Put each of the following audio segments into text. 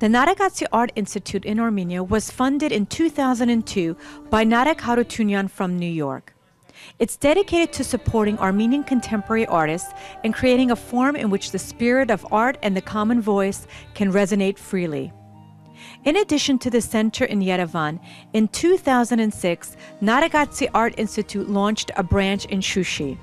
The Naregatsi Art Institute in Armenia was funded in 2002 by Nareg Haroutunian from New York. It's dedicated to supporting Armenian contemporary artists and creating a forum in which the spirit of art and the common voice can resonate freely. In addition to the center in Yerevan, in 2006, Naregatsi Art Institute launched a branch in Shushi.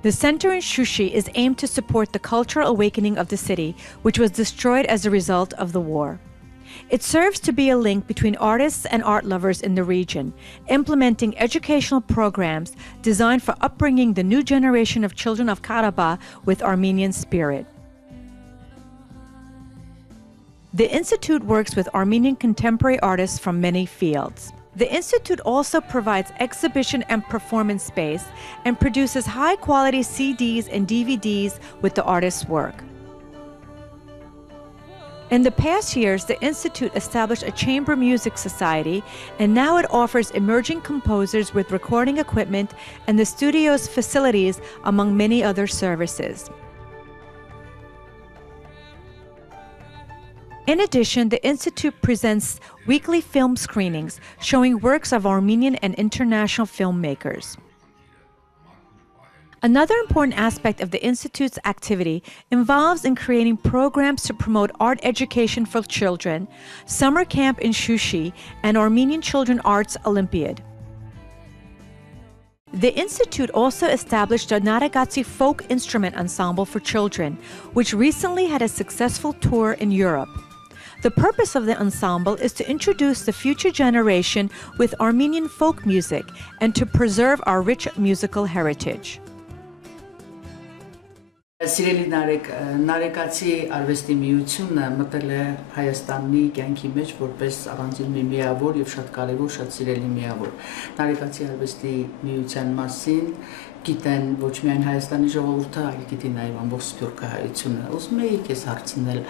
The center in Shushi is aimed to support the cultural awakening of the city, which was destroyed as a result of the war. It serves to be a link between artists and art lovers in the region, implementing educational programs designed for upbringing the new generation of children of Karabakh with Armenian spirit. The Institute works with Armenian contemporary artists from many fields. The Institute also provides exhibition and performance space and produces high-quality CDs and DVDs with the artist's work. In the past years, the Institute established a chamber music society, and now it offers emerging composers with recording equipment and the studio's facilities, among many other services. In addition, the Institute presents weekly film screenings showing works of Armenian and international filmmakers. Another important aspect of the Institute's activity involves in creating programs to promote art education for children, summer camp in Shushi, and Armenian Children Arts Olympiad. The Institute also established a Naregatsi folk instrument ensemble for children, which recently had a successful tour in Europe. The purpose of the ensemble is to introduce the future generation with Armenian folk music and to preserve our rich musical heritage. Սիրելի Naregatsi արվեստի միությունը մտել է Հայաստանի կյանքի մեջ որպես առանձին մի միավոր եւ շատ կարեւոր, շատ սիրելի միավոր։ Naregatsi արվեստի միության մասին գիտեն ոչ միայն Հայաստանի ժողովուրդը, այլ գիտի նաեւ ամբողջ Սփյուռքը հայությունը։ Ուզում եի քեզ հարցնել,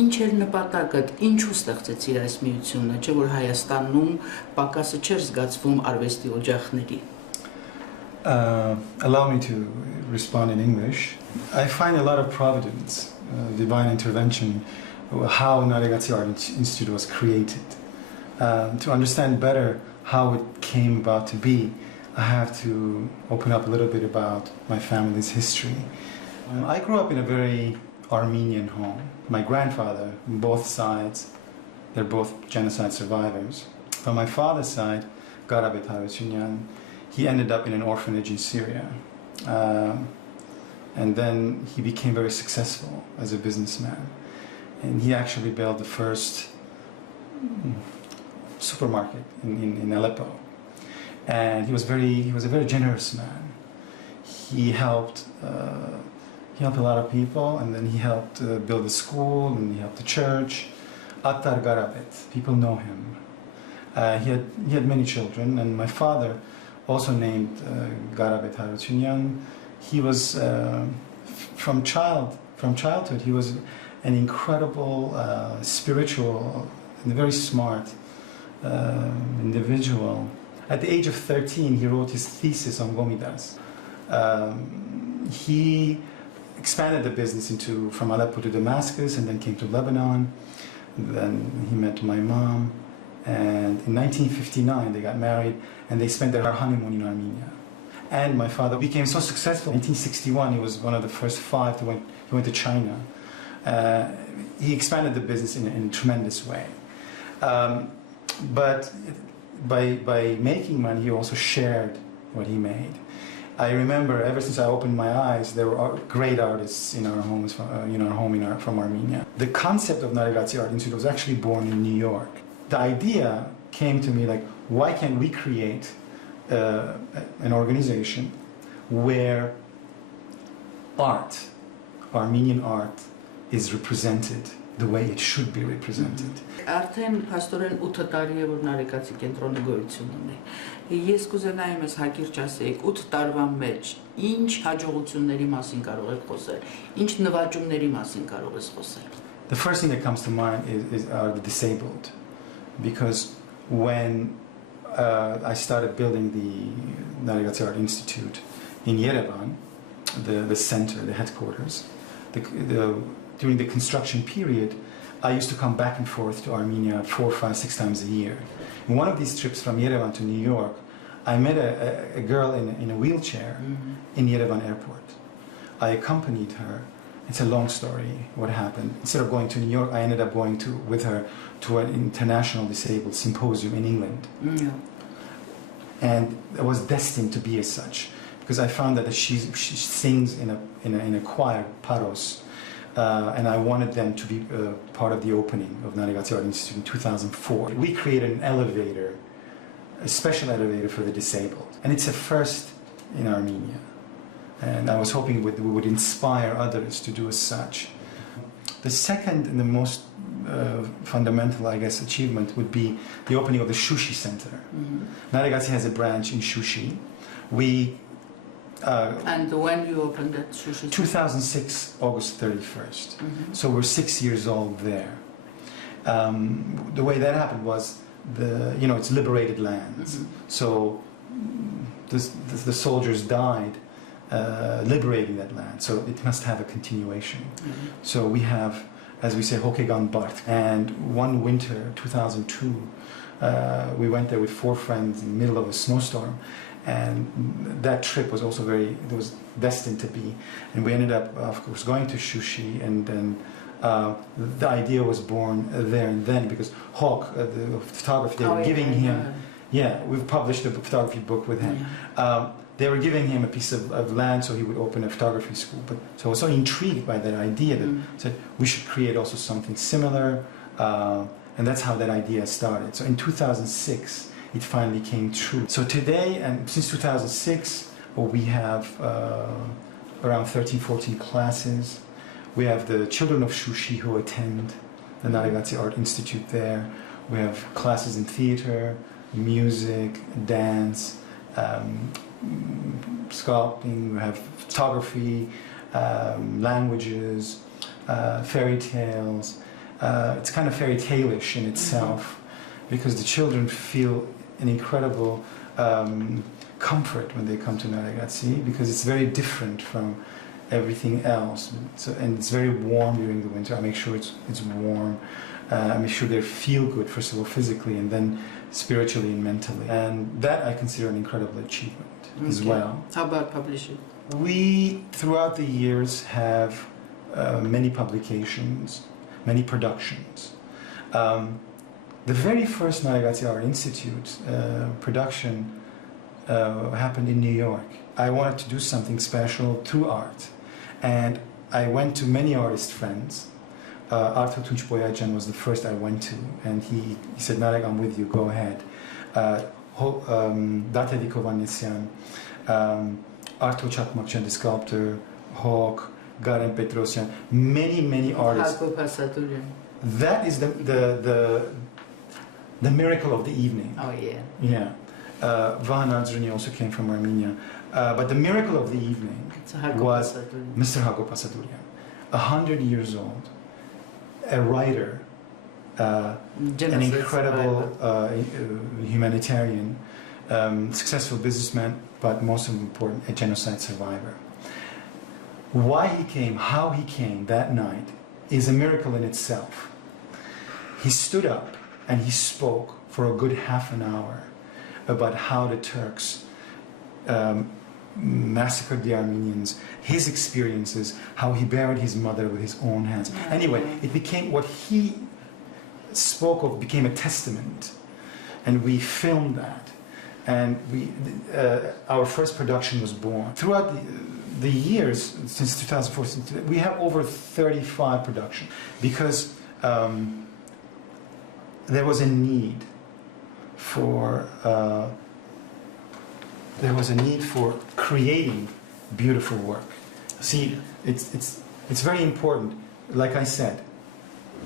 ինչ էր նպատակը, ինչու ստեղծեցիր այս միությունը, չէ՞ որ Հայաստանում պակասը չէր զգացվում արվեստի օջախների։ Allow me to respond in English. I find a lot of providence, divine intervention, how Naregatsi Art Institute was created. To understand better how it came about to be, I have to open up a little bit about my family's history. I grew up in a very Armenian home. My grandfather, on both sides, they're both genocide survivors. From my father's side, Nareg Haroutunian, he ended up in an orphanage in Syria. And then he became very successful as a businessman. And he actually built the first supermarket in Aleppo. And he was a very generous man. He helped a lot of people, and then he helped build a school, and he helped the church. Attar Garabet, people know him. He had many children, and my father also named Nareg Haroutunian. He was from childhood. He was an incredible spiritual and very smart individual. At the age of 13, he wrote his thesis on Gomidas. He expanded the business from Aleppo to Damascus, and then came to Lebanon. Then he met my mom, and in 1959 they got married, and they spent their honeymoon in Armenia. And my father became so successful. In 1961, he was one of the first 5 he went to China. He expanded the business in a tremendous way. But by making money, he also shared what he made. I remember ever since I opened my eyes, there were great artists in our homes, from Armenia. The concept of Naregatsi Art Institute was actually born in New York. The idea came to me like, why can't we create an organization where art, Armenian art, is represented the way it should be represented. Արդեն փաստորեն 8 տարի է որ Naregatsi կենտրոնը գոյություն ունի։ Ես կուզենայեմ ես հակիրճ ասեիք 8 տարվա մեջ ինչ հաջողությունների մասին կարող եք խոսել, ինչ նվաճումների մասին կարող ես խոսել։ The first thing that comes to mind are the disabled, because when I started building the Naregatsi Art Institute in Yerevan, the center, the headquarters, during the construction period, I used to come back and forth to Armenia 4, 5, 6 times a year. In one of these trips from Yerevan to New York, I met a girl in a wheelchair in Yerevan airport. I accompanied her. It's a long story, what happened. Instead of going to New York, I ended up going with her to an international disabled symposium in England. And it was destined to be as such, because I found that she sings in a choir, Paros, and I wanted them to be part of the opening of Naregatsi Art Institute in 2004. We created an elevator, a special elevator for the disabled, and it's a first in Armenia. And I was hoping we would inspire others to do as such. The second and the most fundamental, I guess, achievement would be the opening of the Shushi Center. Naregatsi has a branch in Shushi. And when you opened that Shushi? 2006, August 31st. So we're 6 years old there. The way that happened was, it's liberated lands. So the soldiers died liberating that land. So it must have a continuation. So we have, as we say, Hokegan Bart. And one winter, 2002, we went there with 4 friends in the middle of a snowstorm. And that trip was also it was destined to be. And we ended up, of course, going to Shushi, and then the idea was born there and then, because Hawk, the photographer, they were giving him, we've published a photography book with him. They were giving him a piece of land so he would open a photography school. So I was so intrigued by that idea that I said we should create also something similar, and that's how that idea started. So in 2006, it finally came true. So today, and since 2006, we have around 13, 14 classes. We have the children of Shushi who attend the Naregatsi Art Institute there. We have classes in theater, music, dance, sculpting. We have photography, languages, fairy tales. It's kind of fairy tale-ish in itself, because the children feel an incredible comfort when they come to Naregatsi, because it's very different from everything else. And it's very warm during the winter. I make sure it's warm. I make sure they feel good, first of all, physically, and then spiritually and mentally. And that I consider an incredible achievement as well. How about publishing? We, throughout the years, have many publications, many productions. The very first Naregatsi Art Institute production happened in New York. I wanted to do something special through art, and I went to many artist friends. Artsakh was the first I went to, and he said, "Nareg, I'm with you, go ahead." Lernik Hovhannisyan, Artsakh, the sculptor, Hawk, Garen Petrosyan, many artists. That is the miracle of the evening. Oh yeah. Yeah. Vahan also came from Armenia. But the miracle of the evening was Mr. Hago Pasadurian, 100 years old, a writer, an incredible humanitarian, successful businessman, but most important, a genocide survivor. Why he came, how he came that night is a miracle in itself. He stood up and he spoke for a good half an hour about how the Turks massacred the Armenians, his experiences, how he buried his mother with his own hands. Anyway, it became, what he spoke of became a testament, and we filmed that, and our first production was born. Throughout the years, since 2014, we have over 35 productions, because there was a need for creating beautiful work. See, it's very important, like I said,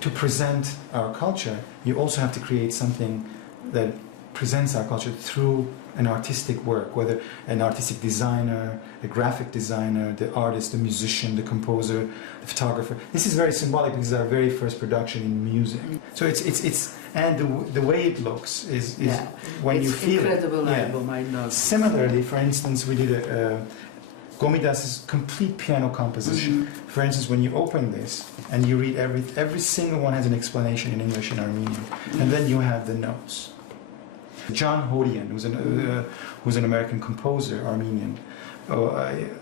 to present our culture. You also have to create something that presents our culture through an artistic work, whether an artistic designer, a graphic designer, the artist, the musician, the composer, the photographer. This is very symbolic because it's our very first production in music. So it's and the way it looks is when you feel it. It's incredible album, I know. Similarly, for instance, we did Gomidas's complete piano composition. For instance, when you open this and you read every single one has an explanation in English and Armenian, and then you have the notes. John Hodian, who's an American composer, Armenian,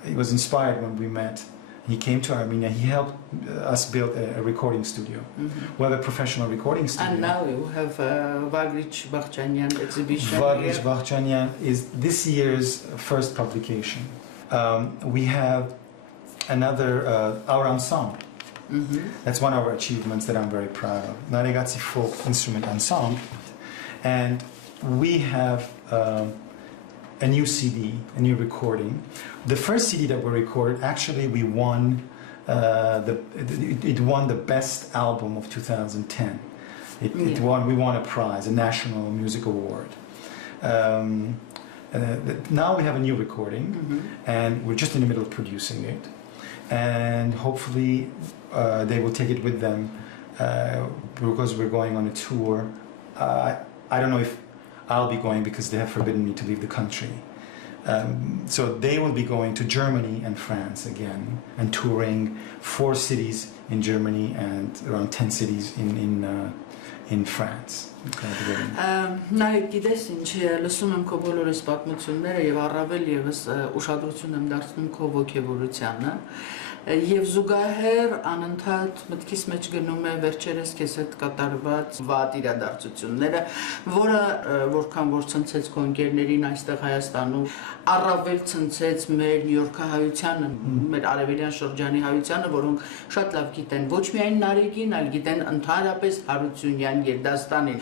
he was inspired when we met. He came to Armenia. He helped us build a recording studio. We have a professional recording studio. And now you have Vagrich Bakhchanyan exhibition. Vagrich Bakhchanyan is this year's first publication. We have another, our ensemble. That's one of our achievements that I'm very proud of. Naregatsi Folk Instrument Ensemble. And we have a new CD, a new recording. The first CD that we recorded, actually we won, it won the best album of 2010. We won a prize, a National Music Award. Now we have a new recording, and we're just in the middle of producing it. And hopefully they will take it with them because we're going on a tour. I don't know if I'll be going because they have forbidden me to leave the country. So they will be going to Germany and France again and touring 4 cities in Germany and around 10 cities in France. Նայեք գիտես ինչ լսում եմ քո բոլորս պատմությունները եւ առավել եւս ուշադրություն եմ դարձնում քո ոգևորությանը եւ զուգահեռ անընդհատ մտքիս մեջ գնում է վերջերս քեզ հետ կատարված վատ իրադարձությունները, որը որքան որ ցնցեց քո ընկերներին այստեղ Հայաստանում, առավել ցնցեց մեր նյույորքահայությանը, մեր արևելյան շրջանի հայությանը, որոնք շատ լավ գիտեն ոչ միայն Նարեգին, այլ գիտեն ընդհանրապես Հարությունյան Երդաստանին։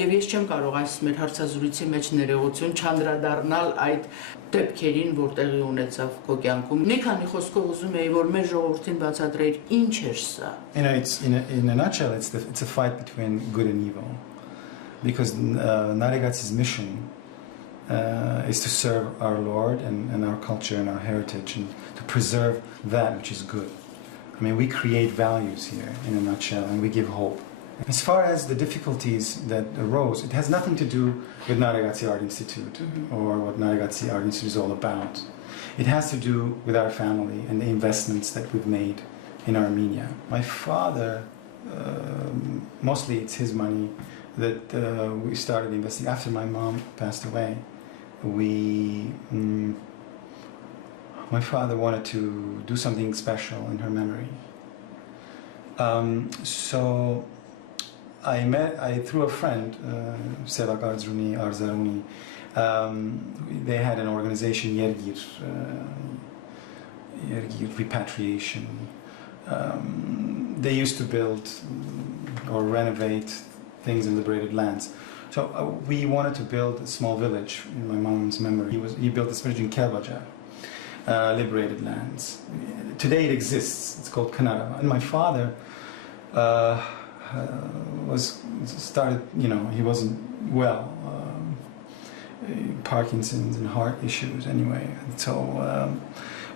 Եվ ես չեմ կարող այս մեր հարցազրույցի մեջ ներողություն չանդրադառնալ այդ դեպքերին, որ տեղի ունեցավ քո կյանքում։ Մի քանի խոսքով ուզում եի, որ մեր ժողովրդին բացատրեիր ինչ էր սա։ You know, in a nutshell, it's a fight between good and evil, because Naregatsi's mission is to serve our Lord and our culture and our heritage, and to preserve that which is good. I mean, we create values here in a nutshell, and we give hope. As far as the difficulties that arose, it has nothing to do with Naregatsi Art Institute or what Naregatsi Art Institute is all about. It has to do with our family and the investments that we've made in Armenia. My father, mostly it's his money that we started investing. After my mom passed away, my father wanted to do something special in her memory. So through a friend, Sevak Arzaruni, they had an organization, Yergir Repatriation. They used to build or renovate things in liberated lands. So we wanted to build a small village in my mom's memory. He built this village in Kelbajar, liberated lands. Today it exists. It's called Kanarava. And my father he wasn't well, Parkinson's and heart issues anyway. And so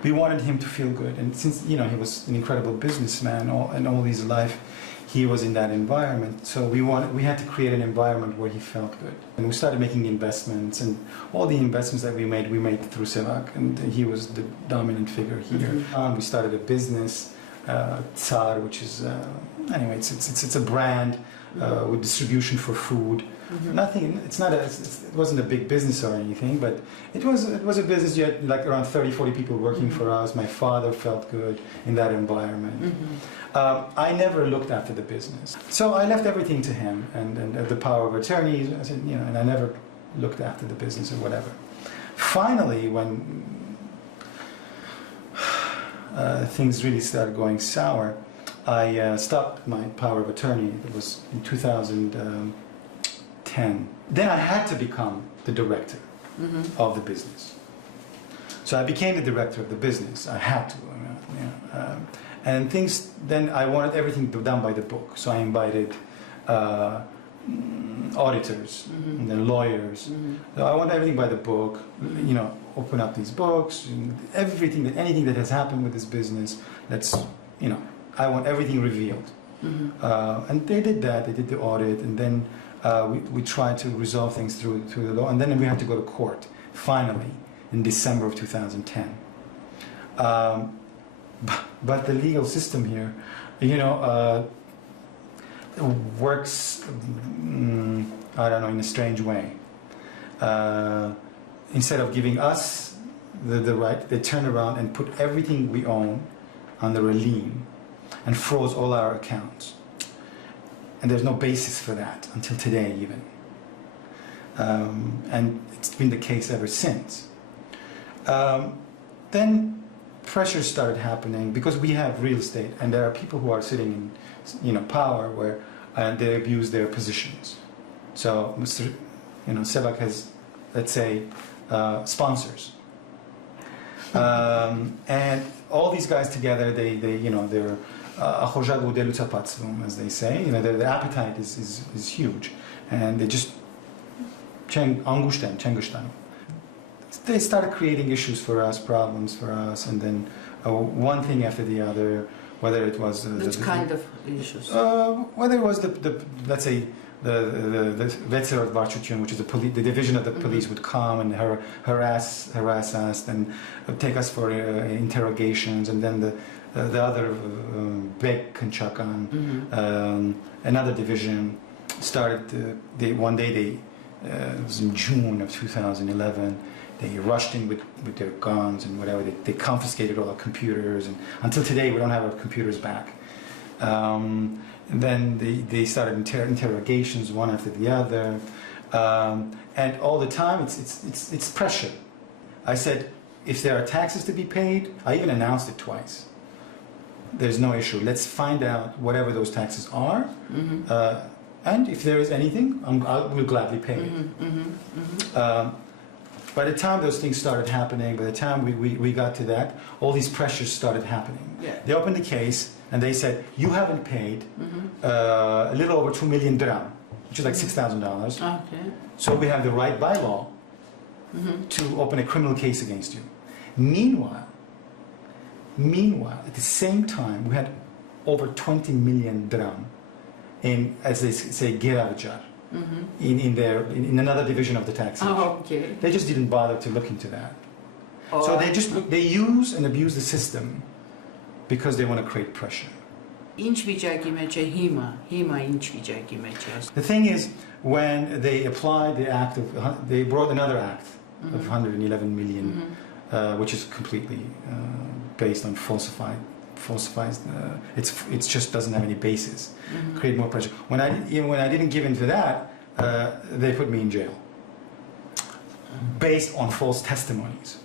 we wanted him to feel good. And since, he was an incredible businessman and all his life, he was in that environment. So we had to create an environment where he felt good. And we started making investments, and all the investments that we made through Sevak, and he was the dominant figure here. We started a business, Tsar, which is, anyway, it's a brand with distribution for food. Nothing. It wasn't a big business or anything, but it was a business. You had like around 30-40 people working for us. My father felt good in that environment. I never looked after the business, so I left everything to him and the power of attorney. I said, and I never looked after the business or whatever. Finally, when things really started going sour, I stopped my power of attorney. It was in 2010. Then I had to become the director of the business. So I became the director of the business. I had to. And then I wanted everything done by the book. So I invited auditors and then lawyers. So I want everything by the book. Open up these books, and anything that has happened with this business. I want everything revealed. And they did that. They did the audit, and then we tried to resolve things through the law, and then we had to go to court finally in December of 2010. But the legal system here, works, I don't know, in a strange way. Instead of giving us the right, they turn around and put everything we own under a lien and froze all our accounts. And there's no basis for that until today even. And it's been the case ever since. Then pressures started happening because we have real estate and there are people who are sitting in power where they abuse their positions. So Sebak has, let's say, sponsors. And all these guys together, they're as they say, their appetite is huge, and they just they started creating issues for us, problems for us, and then one thing after the other, whether it was which kind of issues? Whether it was let's say the Naregatsi Art Institute, which is the division of the police, would come and harass us and take us for interrogations, and then the other Bek Kanchakan, another division started. One day it was in June of 2011. They rushed in with their guns and whatever. They confiscated all our computers, and until today we don't have our computers back. Then they started interrogations one after the other, and all the time it's pressure. I said, if there are taxes to be paid, I even announced it twice. There's no issue. Let's find out whatever those taxes are, and if there is anything, we'll gladly pay it. By the time those things started happening, by the time we got to that, all these pressures started happening. Yeah. They opened the case and they said, you haven't paid a little over 2 million dirham, which is like $6,000. Okay. So we have the right by law to open a criminal case against you. Meanwhile, at the same time, we had over 20 million dirham in, as they say, Giravajar. In another division of the tax. Oh, okay. They just didn't bother to look into that. So they use and abuse the system because they want to create pressure. Ինչ վիճակի մեջ է հիմա ինչ վիճակի մեջ է։ The thing is, when they applied the act they brought another act of 111 million, which is completely based on falsifies. It just doesn't have any basis. Create more pressure. When I didn't give in to that, they put me in jail based on false testimonies.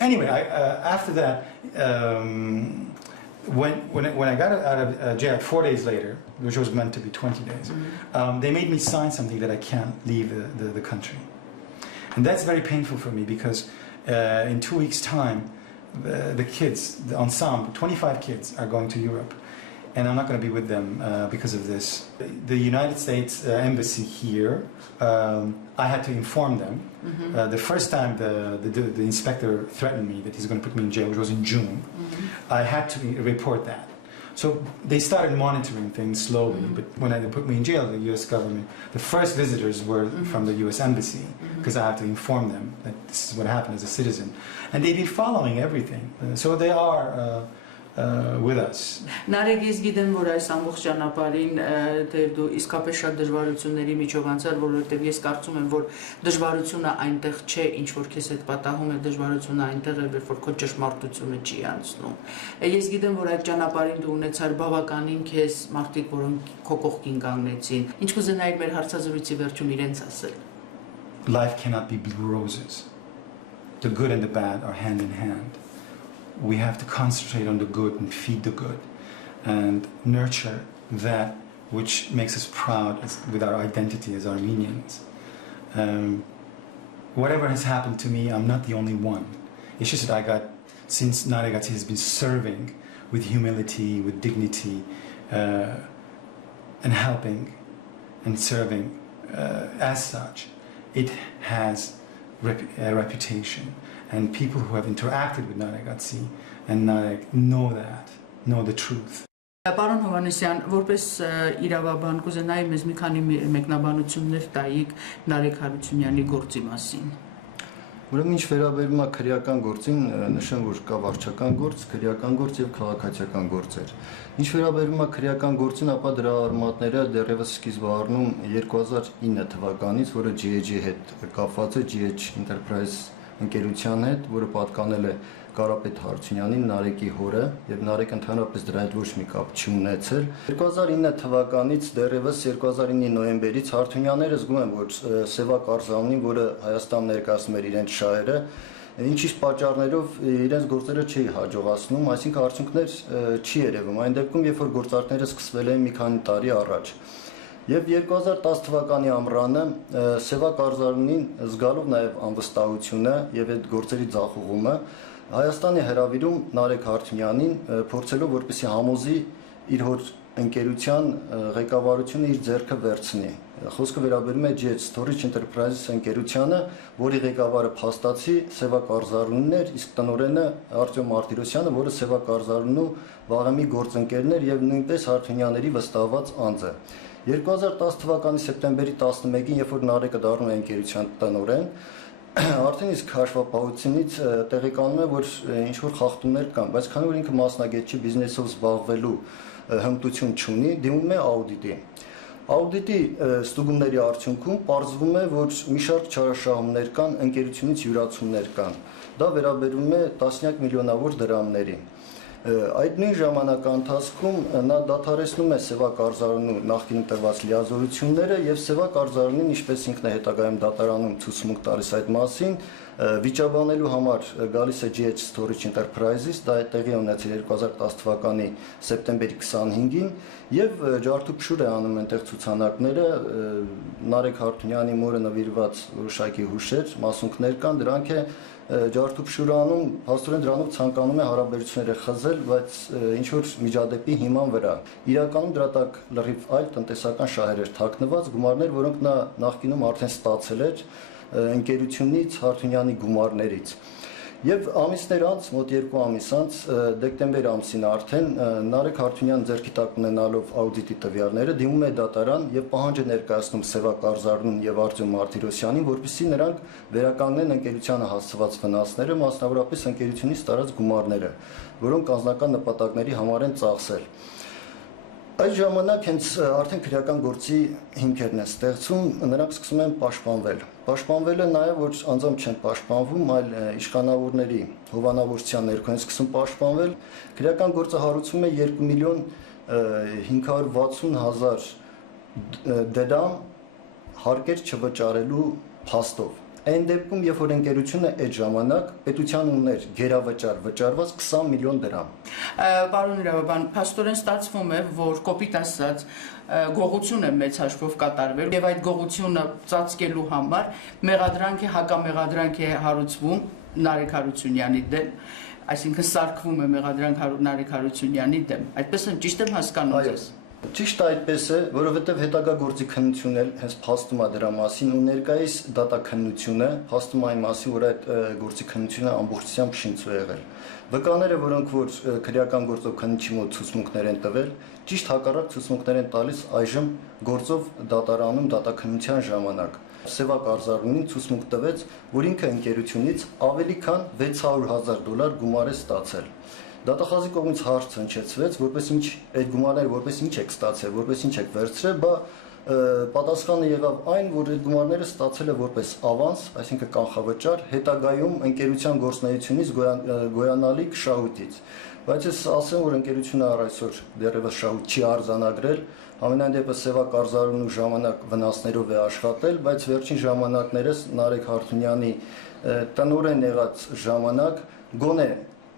Anyway, after that, when I got out of jail 4 days later, which was meant to be 20 days, they made me sign something that I can't leave the country, and that's very painful for me because in 2 weeks' time, the kids, the ensemble, 25 kids are going to Europe, and I'm not going to be with them because of this. The United States Embassy here, I had to inform them. The first time the inspector threatened me that he's going to put me in jail, which was in June, I had to report that. So they started monitoring things slowly, but when they put me in jail, the U.S. government, the first visitors were from the U.S. Embassy, because I have to inform them that this is what happened as a citizen. And they've been following everything. So they are with us. Nareg, ես գիտեմ, որ այս ամբողջ ճանապարհին դու իսկապես շատ դժվարությունների միջով անցար, որովհետև ես կարծում եմ, որ դժվարությունը այնտեղ չէ, ինչ որ քեզ հետ պատահում է, դժվարությունը այնտեղ է, որ քո ճշմարտությունը չի անցնում։ Ես գիտեմ, որ այդ ճանապարհին դու ունեցար բավականին քեզ մարդիկ, որոնք քո կողքին կանգնեցին։ Ինչ կուզենայիր մեր հարցազրույցի վերջում իրենց ասել։ Life cannot be blue roses. The good and the bad are hand in hand. We have to concentrate on the good and feed the good and nurture that which makes us proud with our identity as Armenians. Whatever has happened to me, I'm not the only one. It's just that since Naregatsi has been serving with humility, with dignity, and helping and serving as such, it has a reputation. And people who have interacted with Naregatsi and Nareg know the truth. Պարոն Հովհաննիսյան, որպես իրավաբան կուզենայի մեզ մի քանի մեկնաբանություններ տայիք Nareg Haroutuniani գործի մասին։ Ուրեմն ինչ վերաբերում է քրեական գործին, նշեմ, որ կա վարչական գործ, քրեական գործ եւ քաղաքացիական գործեր։ Ինչ վերաբերում է քրեական գործին, ապա դրա արմատները դեռևս սկիզբ առնում 2009 թվականից, որը GH-ի հետ կապված է, GH Enterprise ընկերության հետ, որը պատկանել է Կարապետ Հարությունյանին, Նարեկի հորը, եւ Նարեկը ընդհանրապես դրա հետ ոչ մի կապ չի ունեցել։ 2009 թվականից դեռևս 2009-ի նոյեմբերից Հարությունյանները զգում են, որ Սևակ Արզանին, որը Հայաստան ներկայացնում էր իրենց շահերը, ինչ-ինչ պատճառներով իրենց գործերը չի հաջողացնում, այսինքն արդյունքներ չի երևում։ Այն դեպքում, երբ որ գործարքները սկսվել են մի քանի տարի առաջ։ Եվ 2010 թվականի ամռանը Սևակ Արզանին զգալով նաև անվստահությունը եւ այդ գործերի ձախողումը Հայաստանի հրավիրում Nareg Haroutunianին փորձելով որպեսզի համոզի իր հոր ընկերության ղեկավարությունը իր ձեռքը վերցնի։ Խոսքը վերաբերում է GH Storage Enterprises ընկերությանը, որի ղեկավարը փաստացի Սևակ Արզանինն էր, իսկ տնօրենը Արտյոմ Մարտիրոսյանը, որը Սևակ Արզանինու վաղեմի գործընկերն էր եւ նույնպես Հարությունյանների վստահված անձ է։ 2010 թվականի սեպտեմբերի 11-ին, երբ որ Նարեկը դառնում է ընկերության տնօրեն, արդեն իսկ հաշվապահությունից տեղեկանում է, որ ինչ որ խախտումներ կան, բայց քանի որ ինքը մասնագետ չի, բիզնեսով զբաղվելու հմտություն չունի, դիմում է աուդիտի։ Աուդիտի ստուգումների արդյունքում պարզվում է, որ մի շարք չարաշահումներ կան, ընկերությունից յուրացումներ կան։ Դա վերաբերում է տասնյակ միլիոնավոր դրամների։ Այդ նույն ժամանակահատվածում նա դադարեցնում է Սևակ Արզանինու նախկին տրված լիազորությունները եւ Սևակ Արզանինին, ինչպես ինքն է հետագայում դատարանում ցուցմունք տալիս այդ մասին, վիճաբանելու համար գալիս է GH Storage Enterprises, դա տեղի ունեցել 2010 թվականի սեպտեմբերի 25-ին եւ ջարդուփշուր է անում այնտեղ ցուցանակները Nareg Haroutuniani մորը նվիրված որոշակի հուշեր, մասունքներ կան, դրանք է ջարդուփշուրանում, հաստորեն դրանով ցանկանում է հարաբերությունները խզել, բայց ինչ որ միջադեպի հիման վրա։ Իրականում դրա տակ լրիվ այլ տնտեսական շահեր էր թաքնված, գումարներ, որոնք նա նախկինում արդեն ստացել էր ընկերությունից, Հարությունյանի գումարներից։ Եվ ամիսներ անց, մոտ 2 ամիս անց, դեկտեմբեր ամսին արդեն Nareg Haroutunian ձեռքի տակ ունենալով աուդիտի տվյալները դիմում է դատարան եւ պահանջ է ներկայացնում Սևակ Արզանին եւ Արտյոմ Մարտիրոսյանին, որպեսզի նրանք վերականգնեն ընկերությանը հասցված վնասները, մասնավորապես ընկերությունից տարած գումարները, որոնք անձնական նպատակների համար են ծախսել։ Այդ ժամանակ հենց արդեն քրեական գործի հիմքերն են ստեղծում, նրանք սկսում են պաշտպանվել։ Պաշտպանվելը նաև որ անձամբ չեն պաշտպանվում, այլ իշխանավորների հովանավորության ներքո են սկսում պաշտպանվել։ Քրեական գործը հարուցվում է 2 միլիոն 560,000 դրամ հարկեր չվճարելու փաստով։ Այն դեպքում, երբ որ ընկերությունը այդ ժամանակ պետության ուներ գերավճար վճարված 20 միլիոն դրամ։ Պարոն Իրավաբան, փաստորեն ստացվում է, որ կոպիտ ասած գողություն է մեծ հաշվով կատարվել եւ այդ գողությունը ծածկելու համար հակամեղադրանք է հարուցվում Nareg Haroutuniani դեմ, այսինքն սարքվում է մեղադրանք Nareg Haroutuniani դեմ։ Այդպես եմ ճիշտ եմ հասկանում ես։ Ճիշտ այդպես է, որովհետև հետագա գործի քննությունն էլ հենց փաստում է դրա մասին ու ներկայիս դատաքննությունը փաստում է այն մասին, որ այդ գործի քննությունը ամբողջությամբ շինծու է եղել։ Վկաները, որոնք որ քրեական գործով քննիչի մոտ ցուցմունքներ են տվել, ճիշտ հակառակ ցուցմունքներ են տալիս այժմ գործով դատարանում դատաքննության ժամանակ։ Սևակ Արզանինին ցուցմունք տվեց, որ ինքը ընկերությունից ավելի քան $600,000 գումար է ստացել։ Դատախազի կողմից հարց հնչեցվեց, որպես ինչ այդ գումարները որպես ինչ եք ստացել, որպես ինչ եք վերցրել, բա պատասխանը եղավ այն, որ այդ գումարները ստացել է որպես ավանս, այսինքն կանխավճար, հետագայում ընկերության գործունեությունից գոյանալիք շահույթից։ Բայց ես ասեմ, որ ընկերությունը առ այսօր դեռևս շահույթ չի արձանագրել, ամենայն դեպս Սևակ Արզանինու ժամանակ վնասներով է աշխատել, բայց վերջին ժամանակներս Nareg Haroutuniani տնօրեն եղած ժամանակ գոնե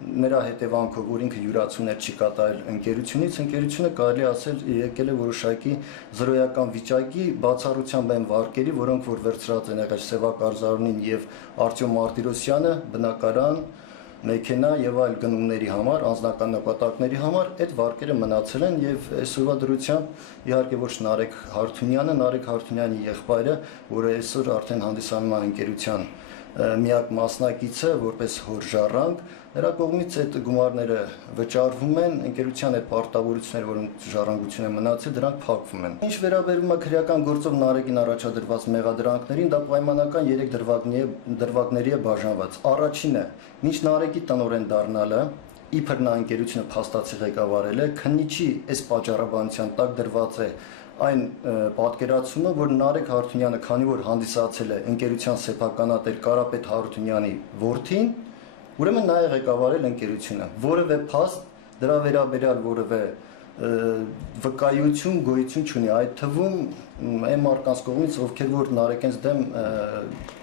նրա հետևանքով, որ ինքը յուրացումներ չի կատարել ընկերությունից, ընկերությունը կարելի ասել եկել է որոշակի զրոյական վիճակի բացառությամբ այն վարկերի, որոնք որ վերցրած են եղել Սևակ Արզանին եւ Արտյոմ Մարտիրոսյանը, բնակարան, մեքենա եւ այլ գնումների համար, անձնական նպատակների համար, այդ վարկերը մնացել են եւ այսօրվա դրությամբ իհարկե ոչ Nareg Haroutunian-ը, Nareg Haroutunian-ի եղբայրը, որը այսօր արդեն հանդիսանում է ընկերության միակ մասնակիցը որպես հորժառանգ, նրա կողմից այդ գումարները վճարվում են, ընկերության այդ պարտավորությունները, որոնք ժառանգություն է մնացել, դրանք փակվում են։ Ինչ վերաբերում է քրեական գործով Նարեգին առաջադրված մեղադրանքներին, դա պայմանական 3 դրվագների է բաժանված։ Առաջինը, մինչ Նարեգի տնօրեն դառնալը, իբր նա ընկերությունը փաստացի ղեկավարել է, քննիչի այս պատճառաբանության տակ դրված է այն պատկերացումը, որ Nareg Haroutuniանը, քանի որ հանդիսացել է ընկերության սեփականատեր Կարապետ Հարությունյանի որդին, ուրեմն նա է ղեկավարել ընկերությունը, որևէ փաստ դրա վերաբերյալ որևէ վկայություն, գոյություն չունի, այդ թվում այն մարդկանց կողմից, ովքեր որ Նարեգենց դեմ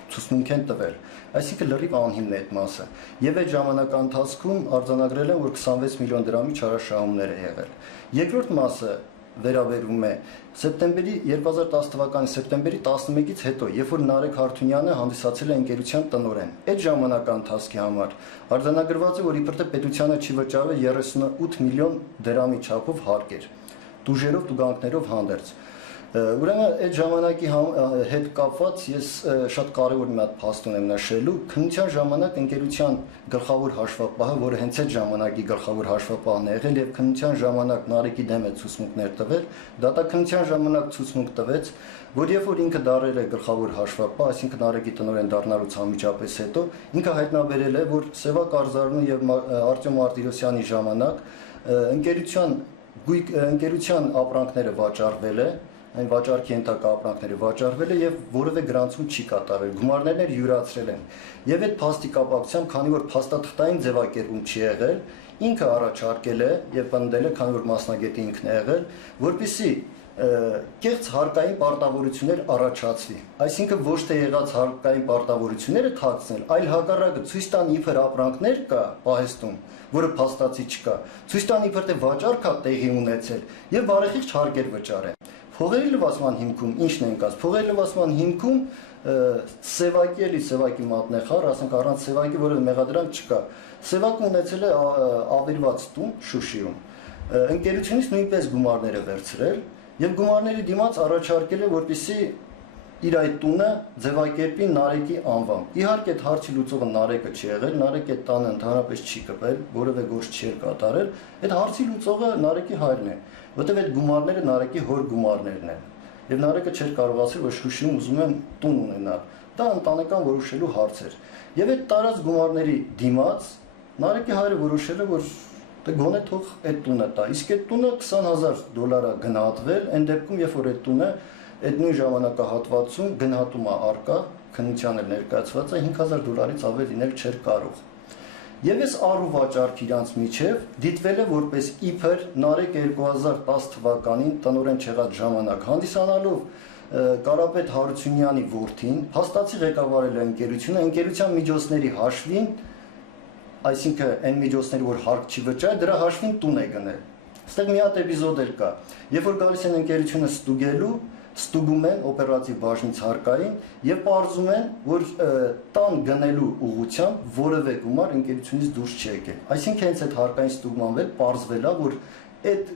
ցուցմունք են տվել, այսինքն լրիվ անհիմն է այդ մասը։ Եվ այդ ժամանակի ընթացքում արձանագրել են, որ 26 միլիոն դրամի չարաշահումներ է եղել։ Երկրորդ մասը վերաբերում է սեպտեմբերի 2010 թվականի սեպտեմբերի 11-ից հետո, երբ որ Nareg Haroutuniանը հանդիսացել է ընկերության տնօրեն։ Այդ ժամանակի ընթացքի համար արձանագրված է, որ իբրև պետությանը չի վճարվել 38 միլիոն դրամի չափով հարկեր, տուժերով, տուգանքներով հանդերձ։ Ուրեմն այդ ժամանակի հետ կապված ես շատ կարևոր մի հատ փաստ ունեմ նշելու, քննության ժամանակ ընկերության գլխավոր հաշվապահը, որը հենց այդ ժամանակի գլխավոր հաշվապահն է եղել եւ քննության ժամանակ Նարեգի դեմ է ցուցմունքներ տվել, դատաքննության ժամանակ ցուցմունք տվեց, որ երբ որ ինքը դարել է գլխավոր հաշվապահ, այսինքն Նարեգի տնօրեն դառնալուց անմիջապես հետո, ինքը հայտնաբերել է, որ Սևակ Արզարունի եւ Արտյոմ Մարտիրոսյանի ժամանակ ընկերության ապրանքները վաճառվել է, այն վաճառքի ենթակա ապրանքները վաճառվել է եւ որևէ գրանցում չի կատարվել, գումարներն յուրացրել են։ Եվ այդ փաստի կապակցությամբ, քանի որ փաստաթղթային ձևակերպում չի եղել, ինքը առաջարկել է եւ պնդել է, քանի որ մասնագետի ինքն է եղել, որպեսզի կեղծ հարկային պարտավորություններ առաջացվի։ Այսինքն ոչ թե եղած հարկային պարտավորությունները թաքցնել, այլ հակառակը ցույց տան իբր ապրանքներ կա պահեստում, որը փաստացի չկա, ցույց տան իբր թե վաճառք է տեղի ունեցել եւ բարեխիղճ հարկեր վճարեն։ Փողերի լվացման հիմքում ի՞նչն են կаз։ Փողերի լվացման հիմքում Սևակի մատնեխար, ասենք առանց Սևակի որևէ մեղադրանք չկա։ Սևակը ունեցել է ավերված տուն Շուշիում։ Ընկերությունից նույնպես գումարներ է վերցրել եւ գումարների դիմաց առաջարկել է, որպեսզի իր այդ տունը ձևակերպի Նարեգի անվամբ։ Իհարկե այդ հարցի լուծողը Նարեգը չի եղել, Նարեգը այդ տանը ընդհանրապես չի կպել, որևէ գործ չի կատարել։ Այդ հարցի լուծողը Նարեգի հայրն է, որտեղ այդ գումարները Նարեգի հոր գումարներն են։ Եվ Նարեգը չէր կարողացել, որ Շուշիում ուզում են տուն ունենալ։ Դա ընտանեկան որոշելու հարց էր։ Եվ այդ տարած գումարների դիմաց Նարեգի հայրը որոշել է, որ դե գոնե թող այդ տունը տա։ Իսկ այդ տունը $20,000 է գնահատվել, այն դեպքում, երբ որ այդ տունը այդ նույն ժամանակահատվածում գնահատումը արկա, քննությանը ներկայացված է $5,000-ից ավել լինել չէր կարող։ Եվ այս առու վաճառք իրանց միջև դիտվել է որպես իբր Նարեգ 2010 թվականին տնօրեն չեղած ժամանակ հանդիսանալով Կարապետ Հարությունյանի որդին, փաստացի ղեկավարել է ընկերությունը, ընկերության միջոցների հաշվին, այսինքն այն միջոցները, որ հարկ չի վճարել, դրա հաշվին տուն է գնել։ Այստեղ մի հատ էպիզոդ էլ կա, երբ որ գալիս են ընկերությունը ստուգում են օպերատիվ բաժնից հարկային եւ պարզում են, որ տան գնելու ուղղությամբ որևէ գումար ընկերությունից դուրս չի եկել։ Այսինքն հենց այդ հարկային ստուգման վել պարզվել է, որ այդ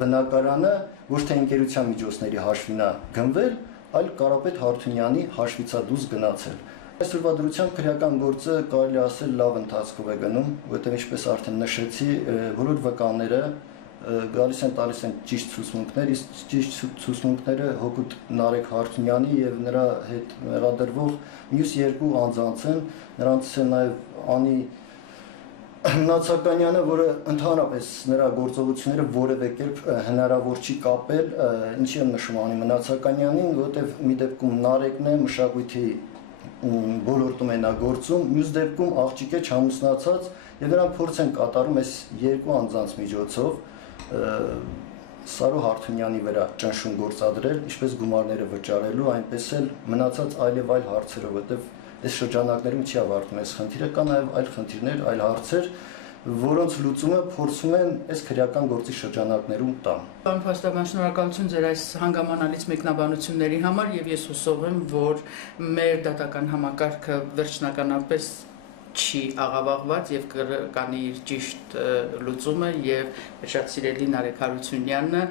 բնակարանը ոչ թե ընկերության միջոցների հաշվին է գնվել, այլ Կարապետ Հարությունյանի հաշվից է դուրս գնացել։ Այսօրվա դրությամբ քրեական գործը կարելի ասել լավ ընթացքով է գնում, որովհետեւ ինչպես արդեն նշեցի, բոլոր վկաները գալիս են տալիս են ճիշտ ցուցմունքներ, իսկ ճիշտ ցուցմունքները հօգուտ Nareg Haroutuniani եւ նրա հետ մեղադրվող մյուս երկու անձանց են, նրանցից է նաեւ Անի Նացականյանը, որը ընդհանրապես նրա գործողությունները որևէ կերպ հնարավոր չի կապել, ինչի եմ նշում Անի Նացականյանին, որովհետեւ մի դեպքում Նարեգն է մշակույթի ոլորտում է նա գործում, մյուս դեպքում աղջիկ է չամուսնացած եւ նրանք փորձ են կատարում այս երկու անձանց միջոցով Սարո Հարությունյանի վրա ճնշում գործադրել, ինչպես գումարները վճարելու, այնպես էլ մնացած այլ եւ այլ հարցերով, որտեւ այս շրջանակներում չի ավարտվում այս խնդիրը, կան նաեւ այլ խնդիրներ, այլ հարցեր, որոնց լուծումը փորձում են այս քրեական գործի շրջանակներում տալ։ Պարոն Փաստաբան, շնորհակալություն ձեր այս հանգամանալից մեկնաբանությունների համար եւ ես հուսով եմ, որ մեր դատական համակարգը վերջնականապես չի աղավաղված եւ կանի իր ճիշտ լուծումը եւ շատ սիրելի Nareg Haroutunian-ը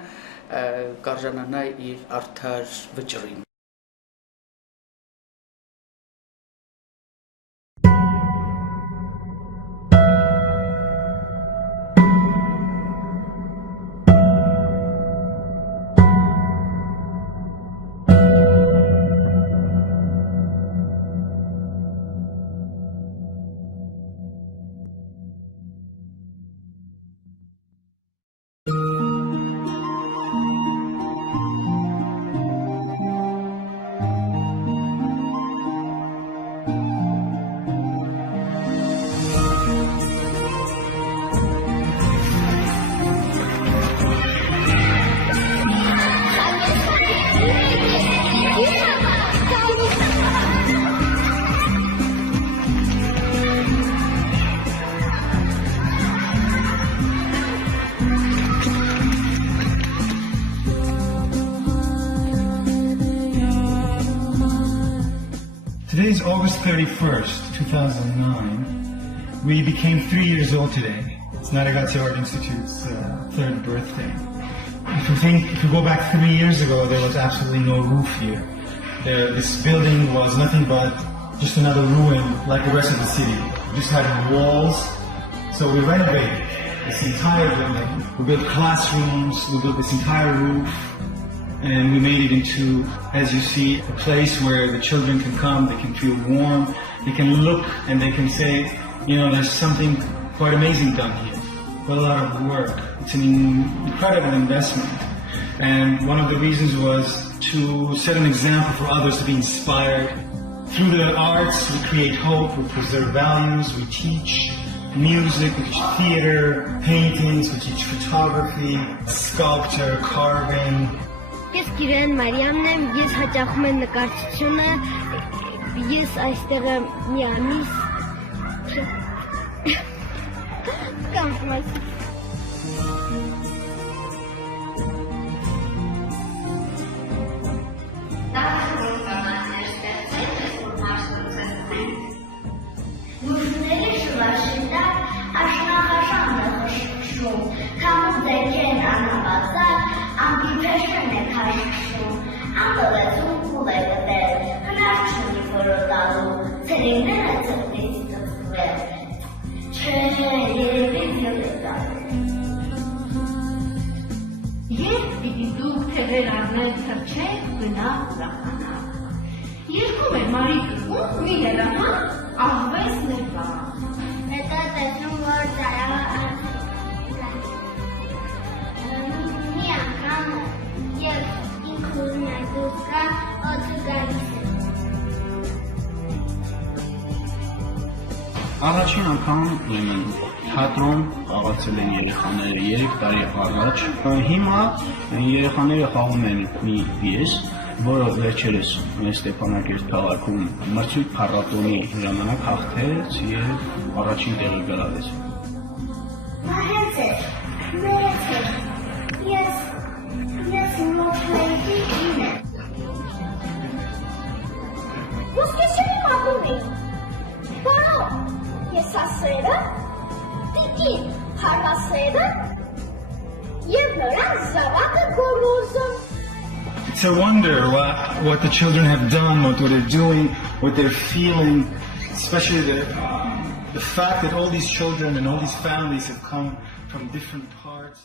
կարժանանա իր արդար վճռին։ Today is August 31st, 2009. We became 3 years old today. It's Naregatsi Art Institute's third birthday. If you go back 3 years ago, there was absolutely no roof here. This building was nothing but just another ruin like the rest of the city. We just had walls. So we renovated this entire building. We built classrooms, we built this entire roof, and we made it into, as you see, a place where the children can come, they can feel warm, they can look and they can say, there's something quite amazing done here. Quite a lot of work. It's an incredible investment. And one of the reasons was to set an example for others to be inspired. Through the arts, we create hope, we preserve values, we teach music, we teach theater, paintings, we teach photography, sculpture, carving. Ես Գիրեն Մարիամն եմ, ես հաճախում եմ նկարչությունը, ես այստեղ եմ մի ամիս կանխում ես։ Նուժները շվաշիլտա աշնախաշանն է խշշում, կամուր դերքեն անհավացար, ամբիպեշն է կաշշում, ամբվեցում կուլ է գտել, հնար չունի որոտալու, ծերինները ծրտից տվվել, չէ, երևի վյոտ է տալու։ Երբ պիտի դուք թևեր առնել թրջեք, գնալ ուրախանալ։ Երկում է մարիկը, մի ներահան, աղվես ներկա։ Հետո տեսնում, որ ծարավը մի անգամ և ինքուրն է դուս կա, օծու գալիս է։ Առաջին անգամ թատրոն խաղացել են երեխաները 3 տարի առաջ։ Հիմա երեխաները խաղում են մի պիես, որը վերջերս Ստեփանակերտ քաղաքում մրցույթ փառատոնի ժամանակ հաղթեց և առաջին տեղը գրավեց։ Հենց է, մերեց է, ես մոքրեի ինը։ Ոսկեշերի մագում էի, բարով, ես ասերը, տիկին հարվասերը, և նրան զավակը գորոզում։ It's a wonder what the children have done, what they're doing, what they're feeling, especially the fact that all these children and all these families have come from different parts.